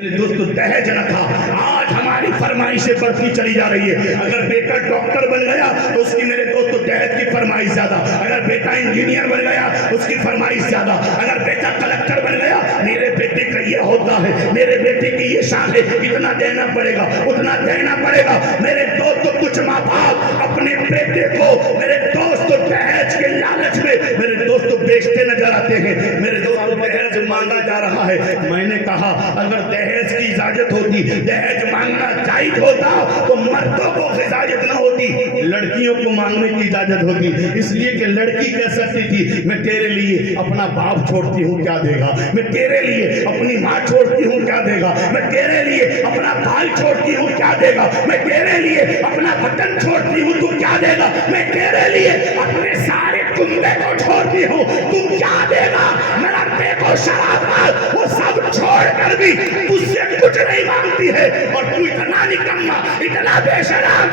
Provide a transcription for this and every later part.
میرے دوستو دہیج نہ تھا، آج ہماری فرمائشیں بڑھتی چلی جا رہی ہے۔ اگر بیٹا ڈاکٹر بن گیا تو اس کی میرے دوستو دہیج کی فرمائش زیادہ، اگر بیٹا انجینئر بن گیا اس کی فرمائش زیادہ، اگر بیٹا کلکٹر بن گیا میرے بیٹے کا یہ ہوتا ہے، میرے بیٹے کی یہ شان ہے، اتنا دینا پڑے گا، اتنا دینا پڑے گا۔ میرے دوستو کچھ ماں باپ اپنے بیٹے کو میرے دوستو دہیج کے لالچ میں میرے دوستو بیچتے نظر آتے ہیں۔ میرے دوستو دہیج مانگا جا رہا ہے، میں نے کہا اگر دہیج کی اجازت ہوتی، دہیج مانگنا جائز ہوتا تو مردوں کو اجازت نہ ہوتی، لڑکیوں کو مانگنے کی اجازت ہوتی، اس لیے کہ لڑکی کہہ سکتی تھی میں تیرے لیے اپنا باپ چھوڑتی ہوں کیا دے گا، میں تیرے لیے اپنی ماں چھوڑتی ہوں کیا دے گا، میں تیرے لیے اپنا بھائی چھوڑتی ہوں کیا دے گا، میں تیرے لیے اپنا وطن چھوڑتی ہوں تو کیا دے گا، میں تیرے لیے اپنے سارے کنبے کو چھوڑتی ہوں تو کیا دے گا۔ میرا دیکھو شرافت وہ سب چھوڑ کر بھی تجھ سے کچھ نہیں مانگتی ہے، اور تو اتنا نکما، اتنا بے شرم،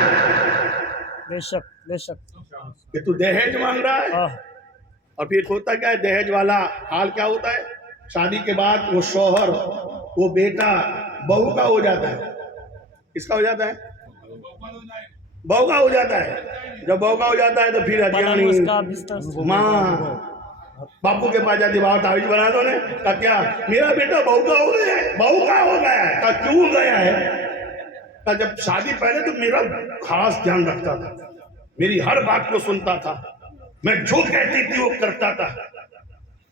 بے شک بے شک کہ تو دہیج مانگ رہا ہے۔ اور پھر ہوتا کیا ہے دہیج والا حال کیا ہوتا ہے، شادی کے بعد وہ شوہر وہ بیٹا بہو کا ہو جاتا ہے۔ کس کا ہو جاتا ہے؟ بہو کا ہو جاتا ہے۔ جب بہو کا ہو جاتا ہے تو پھر ہتھیانی ماں باپو کے پاس جاتی، باپ تعویذ بنا دو نے کہا کیا میرا بیٹا بہو کا ہو گیا ہے، بہو کا ہو گیا ہے، کہا کیوں گیا ہے، کہا جب شادی پہلے تو میرا خاص دھیان رکھتا تھا، میری ہر بات کو سنتا تھا، میں جو کہتی تھی وہ کرتا تھا،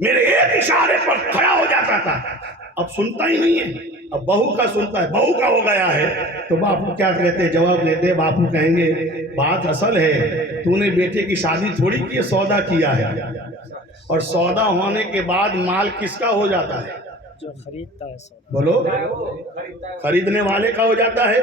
میرے ایک اشارے پر کھڑا ہو جاتا تھا، اب سنتا ہی نہیں ہے، اب بہو کا سنتا ہے، بہو کا ہو گیا ہے۔ تو باپو کیا کہتے، جواب دیتے، باپو کہیں گے بات اصل ہے تو نے بیٹے کی شادی تھوڑی کی سودا کیا ہے، اور سودا ہونے کے بعد مال کس کا ہو جاتا ہے، جو خریدتا ہے سب بولو خریدنے والے کا ہو جاتا ہے۔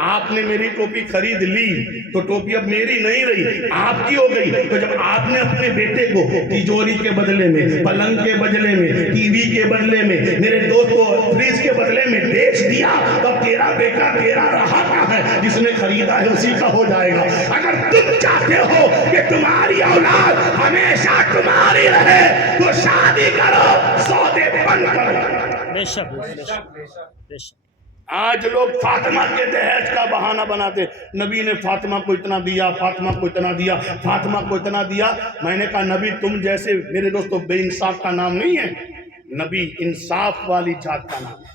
آپ نے میری ٹوپی خرید لی تو ٹوپی اب میری نہیں رہی، آپ کی ہو گئی۔ تو جب آپ نے اپنے بیٹے کو تجوری کے بدلے میں، پلنگ کے بدلے میں، ٹی وی کے بدلے میں، میرے دوست کو فریج کے بدلے میں بیچ دیا، تو تیرا بیٹا تیرا رہا کیا ہے، جس نے خریدا ہے اسی کا ہو جائے گا۔ اگر تم چاہتے ہو کہ تمہاری اولاد ہمیشہ تمہاری رہے تو شادی کرو، سودے بند کرو۔ بے شک بے شک بے شک۔ آج لوگ فاطمہ کے دہیج کا بہانہ بناتے، نبی نے فاطمہ کو اتنا دیا، فاطمہ کو اتنا دیا، فاطمہ کو اتنا دیا۔ میں نے کہا نبی تم جیسے میرے دوستو بے انصاف کا نام نہیں ہے، نبی انصاف والی ذات کا نام ہے۔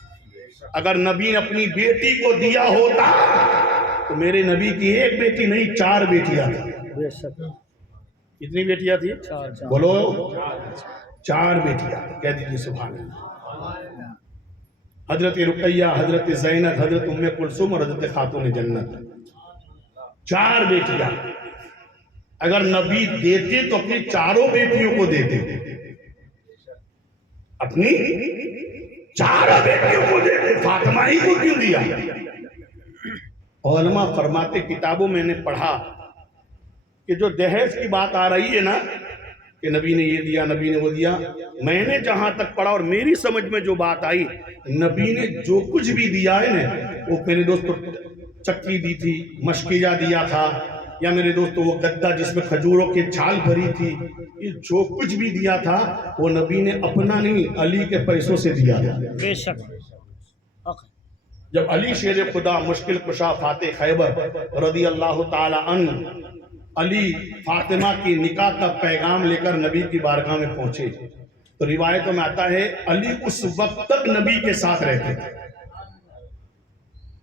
اگر نبی نے اپنی بیٹی کو دیا ہوتا تو میرے نبی کی ایک بیٹی نہیں 4 بیٹیاں تھیں۔ بے شک کتنی بیٹیاں تھیں؟ 4 بولو 4 بیٹیاں، کہہ دیجیے سبحان اللہ۔ حضرت رقیہ، حضرت زینب، حضرت ام کلثوم اور حضرت خاتون جنت، 4 بیٹیاں۔ اگر نبی دیتے تو اپنی 4 بیٹیوں کو دیتے، اپنی 4 بیٹیوں کو دیتے، فاطمہ ہی کو کیوں دیا؟ علماء فرماتے، کتابوں میں نے پڑھا کہ جو دہیج کی بات آ رہی ہے نا کہ نبی نے یہ دیا، نبی نے وہ دیا، میں نے جہاں تک پڑھا اور میری سمجھ میں جو بات آئی، نبی نے جو کچھ بھی دیا ہے نا، وہ میرے دوستو چکی دی تھی، مشکیجہ دیا تھا، یا میرے دوستو وہ گدہ جس میں کھجوروں کی چھال بھری تھی، یہ جو کچھ بھی دیا تھا وہ نبی نے اپنا نہیں علی کے پیسوں سے دیا تھا۔ بے شک۔ جب علی شیر خدا، مشکل کشا، فاتح خیبر رضی اللہ تعالی عنہ، علی فاطمہ کی نکاح کا پیغام لے کر نبی کی بارگاہ میں پہنچے تو روایتوں میں آتا ہے علی اس وقت تک نبی کے ساتھ رہتے تھے۔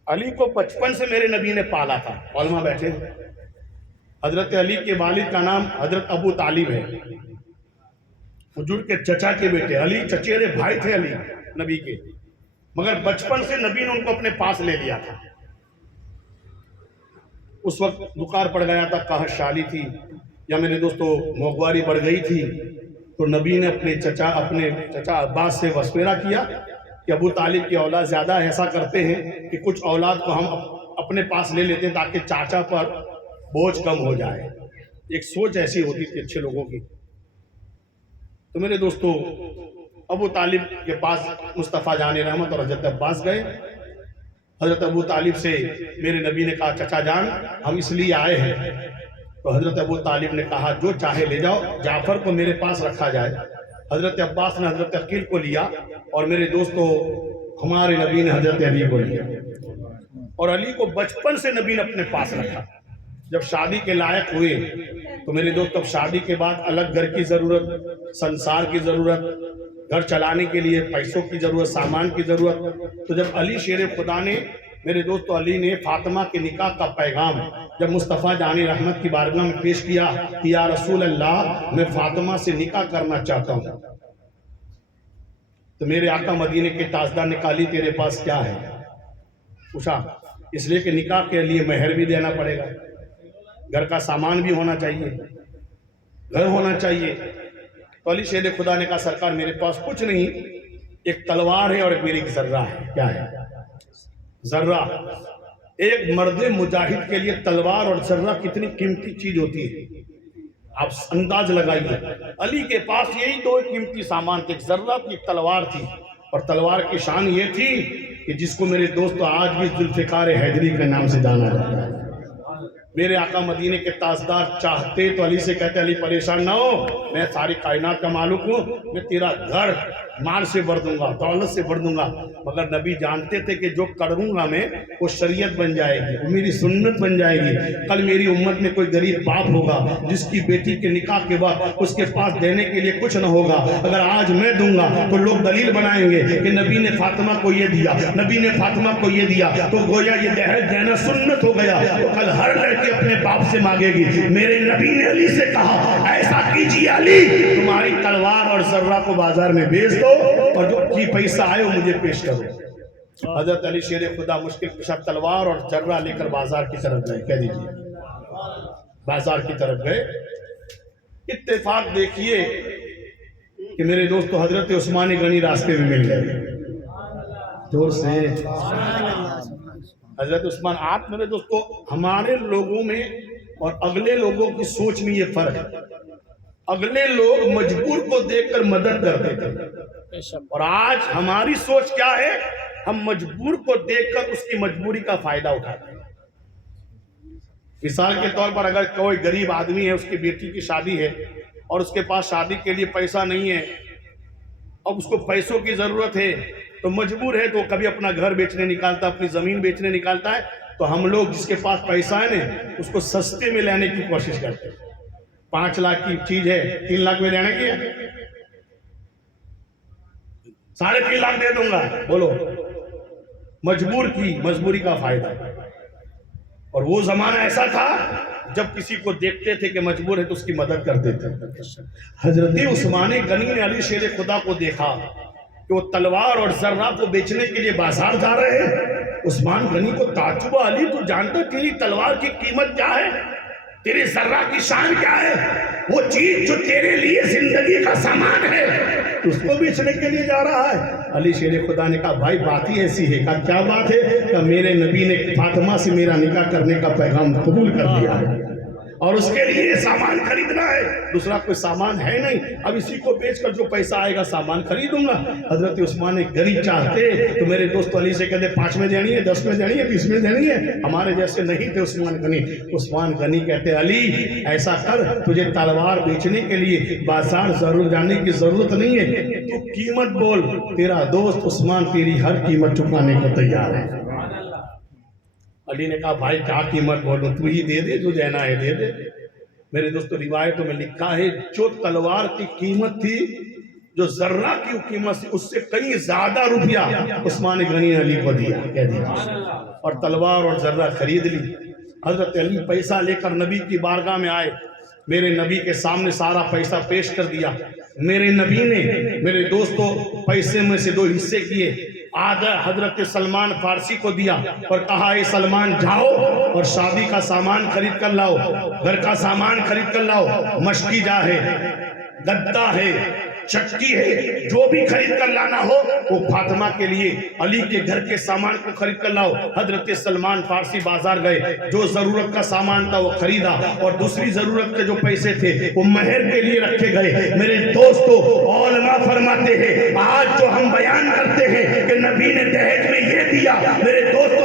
علی کو بچپن سے میرے نبی نے پالا تھا۔ علماء بیٹھے، حضرت علی کے والد کا نام حضرت ابو طالب ہے، حضور کے چچا کے بیٹے، علی چچیرے بھائی تھے علی نبی کے، مگر بچپن سے نبی نے ان کو اپنے پاس لے لیا تھا۔ اس وقت دکار پڑ گیا تھا، قحط شالی تھی، یا میرے دوستو موغواری بڑھ گئی تھی، تو نبی نے اپنے چچا عباس سے مشورہ کیا کہ ابو طالب کی اولاد زیادہ ایسا کرتے ہیں کہ کچھ اولاد کو ہم اپنے پاس لے لیتے ہیں تاکہ چاچا پر بوجھ کم ہو جائے۔ ایک سوچ ایسی ہوتی تھی اچھے لوگوں کی۔ تو میرے دوستو ابو طالب کے پاس مصطفیٰ جان رحمت اور حضرت عباس گئے۔ حضرت ابو طالب سے میرے نبی نے کہا چچا جان ہم اس لیے آئے ہیں، تو حضرت ابو طالب نے کہا جو چاہے لے جاؤ، جعفر کو میرے پاس رکھا جائے۔ حضرت عباس نے حضرت عقیل کو لیا اور میرے دوستو ہمارے نبی نے حضرت علی کو لیا اور علی کو بچپن سے نبی نے اپنے پاس رکھا. جب شادی کے لائق ہوئے تو میرے دوست اب شادی کے بعد الگ گھر کی ضرورت, سنسار کی ضرورت, گھر چلانے کے لیے پیسوں کی ضرورت, سامان کی ضرورت. تو جب علی شیر خدا نے میرے دوست علی نے فاطمہ کے نکاح کا پیغام جب مصطفیٰ جان رحمت کی بارگاہ میں پیش کیا کہ یا رسول اللہ میں فاطمہ سے نکاح کرنا چاہتا ہوں, تو میرے آقا مدینے کے تاجدار نے کہا علی تیرے پاس کیا ہے؟ پوچھا اس لیے کہ نکاح کے لیے مہر بھی دینا پڑے گا, گھر کا سامان بھی ہونا چاہیے, گھر ہونا چاہیے. تو علی شیر خدا نے کہا سرکار میرے پاس کچھ نہیں, ایک تلوار ہے اور ایک میری ذرہ ہے. کیا ہے؟ ذرہ. ایک مرد مجاہد کے لیے تلوار اور ذرہ کتنی قیمتی چیز ہوتی ہے آپ انداز لگائیے. علی کے پاس یہی دو قیمتی سامان تھے, ایک ذرہ تھی ایک تلوار تھی. اور تلوار کی شان یہ تھی کہ جس کو میرے دوست آج بھی ذوالفقار حیدری کے نام سے جانا جاتا ہے. میرے آقا مدینے کے تاجدار چاہتے تو علی سے کہتے علی پریشان نہ ہو, میں ساری کائنات کا مالک ہوں, میں تیرا گھر مال سے بھر دوں گا, دولت سے بھر دوں گا. مگر نبی جانتے تھے کہ جو کروں گا میں وہ شریعت بن جائے گی, وہ میری سنت بن جائے گی. کل میری امت میں کوئی غریب باپ ہوگا جس کی بیٹی کے نکاح کے بعد اس کے پاس دینے کے لیے کچھ نہ ہوگا, اگر آج میں دوں گا تو لوگ دلیل بنائیں گے کہ نبی نے فاطمہ کو یہ دیا, نبی نے فاطمہ کو یہ دیا, تو گویا یہ دہیج دینا سنت ہو گیا. تو کل ہر لڑکی اپنے باپ سے مانگے گی. میرے نبی نے علی سے کہا ایسا کیجیے علی تمہاری تلوار اور ذرہ کو بازار میں بیچ دو اور جو کی پیسہ آئے وہ مجھے پیش کرو. حضرت علی شیر خدا مشکل کشا تلوار اور ذرہ لے کر بازار کی طرف گئے. کہہ دیجیے بازار کی طرف گئے. اتفاق دیکھیے کہ میرے دوستو حضرت عثمان غنی راستے میں مل گئے. زور سے حضرت عثمان. آپ میرے دوستو ہمارے لوگوں میں اور اگلے لوگوں کی سوچ میں یہ فرق ہے. اگلے لوگ مجبور کو دیکھ کر مدد کرتے تھے اور آج ہماری سوچ کیا ہے, ہم مجبور کو دیکھ کر اس کی مجبوری کا فائدہ اٹھاتے ہیں. مثال کے طور پر اگر کوئی غریب آدمی ہے, اس کی بیٹی کی شادی ہے اور اس کے پاس شادی کے لیے پیسہ نہیں ہے, اب اس کو پیسوں کی ضرورت ہے تو مجبور ہے, تو کبھی اپنا گھر بیچنے نکالتا, اپنی زمین بیچنے نکالتا ہے. تو ہم لوگ جس کے پاس پیسہ ہے نا اس کو سستے میں لینے کی کوشش کرتے ہیں. 5 لاکھ کی چیز ہے 3 لاکھ میں لینے کی ہے, 3.5 لاکھ دے دوں گا. بولو مجبور کی مجبوری کا فائدہ. اور وہ زمانہ ایسا تھا جب کسی کو دیکھتے تھے کہ مجبور ہے تو اس کی مدد کرتے تھے. حضرت عثمان غنی نے علی شیر خدا کو دیکھا کہ وہ تلوار اور ذرہ کو بیچنے کے لیے بازار جا رہے ہیں. عثمان غنی کو تعجب, علی تو جانتا تیری تلوار کی قیمت کیا ہے, تیری ذرہ کی شان کیا ہے, وہ چیز جو تیرے لیے زندگی کا سامان ہے اس کو بیچنے کے لیے جا رہا ہے. علی شیر خدا نے کہا بھائی بات ہی ایسی ہے. کہا کیا بات ہے؟ کہ میرے نبی نے فاطمہ سے میرا نکاح کرنے کا پیغام قبول کر لیا ہے اور اس کے لیے سامان خریدنا ہے, دوسرا کوئی سامان ہے نہیں. اب اسی کو بیچ کر جو پیسہ آئے گا سامان خریدوں گا. حضرت عثمان غنی چاہتے تو میرے دوست علی سے کہتے 5 میں دینی ہے, 10 میں دینی ہے, 20 میں دینی ہے. ہمارے جیسے نہیں تھے عثمان غنی. عثمان غنی کہتے علی ایسا کر, تجھے تلوار بیچنے کے لیے بازار ضرور جانے کی ضرورت نہیں ہے, تو قیمت بول, تیرا دوست عثمان تیری ہر قیمت چکانے کو تیار ہے. علی نے کہا بھائی کیا قیمت بولوں, تو ہی دے دے, جو دینا ہے دے دے. میرے دوستو روایتوں میں لکھا ہے جو تلوار کی قیمت تھی, جو ذرہ کی قیمت تھی, اس سے کئی زیادہ روپیہ عثمان غنی نے علی کو دیا. کہہ دیا اور تلوار اور ذرہ خرید لی. حضرت علی پیسہ لے کر نبی کی بارگاہ میں آئے, میرے نبی کے سامنے سارا پیسہ پیش کر دیا. میرے نبی نے میرے دوستو پیسے میں سے 2 حصے کیے, آدھا حضرت سلمان فارسی کو دیا اور کہا اے سلمان جاؤ اور شادی کا سامان خرید کر لاؤ, گھر کا سامان خرید کر لاؤ, مشکی جا ہے, گدا ہے, چکی ہے, جو بھی خرید کر لانا ہو وہ فاطمہ کے لیے علی کے گھر کے سامان کو خرید کر لاؤ. حضرت سلمان فارسی بازار گئے, جو ضرورت کا سامان تھا وہ خریدا اور دوسری ضرورت کے جو پیسے تھے وہ مہر کے لیے رکھے گئے. میرے دوستو علماء فرماتے ہیں آج جو ہم بیان کرتے ہیں کہ نبی نے دہیج میں یہ دیا, میرے دوستو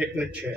1:06।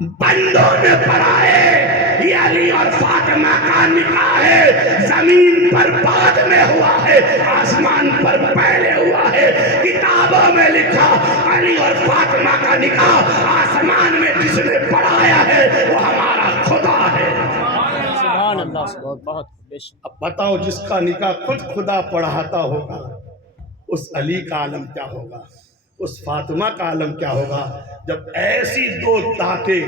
بندوں نے پڑھا ہے یہ علی اور فاطمہ کا نکاح ہے، زمین پر بعد میں ہوا ہے، آسمان پر پہلے ہوا ہے۔ کتابوں میں لکھا علی اور فاطمہ کا نکاح، آسمان میں جس نے پڑھایا ہے وہ ہمارا خدا ہے۔ سبحان اللہ، بہت بے شک۔ اب بتاؤ جس کا نکاح خود خدا پڑھاتا ہوگا اس علی کا عالم کیا ہوگا، اس فاطمہ کا عالم کیا ہوگا۔ جب ایسی دو دانتیں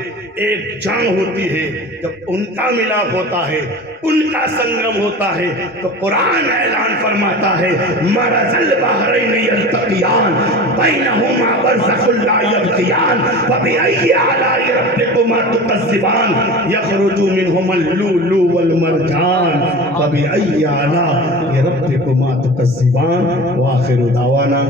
ایک جنگ ہوتی ہے، جب ان کا ملاپ ہوتا ہے، ان کا سنگم ہوتا ہے، تو قرآن اعلان فرماتا ہے مرج البحرین یلتقیان بینہما برزخ لا یبغیان فبأی آلاء ربکما تکذبان یخرج منہما اللؤلؤ والمرجان فبأی آلاء ربکما تکذبان وآخر دعوانا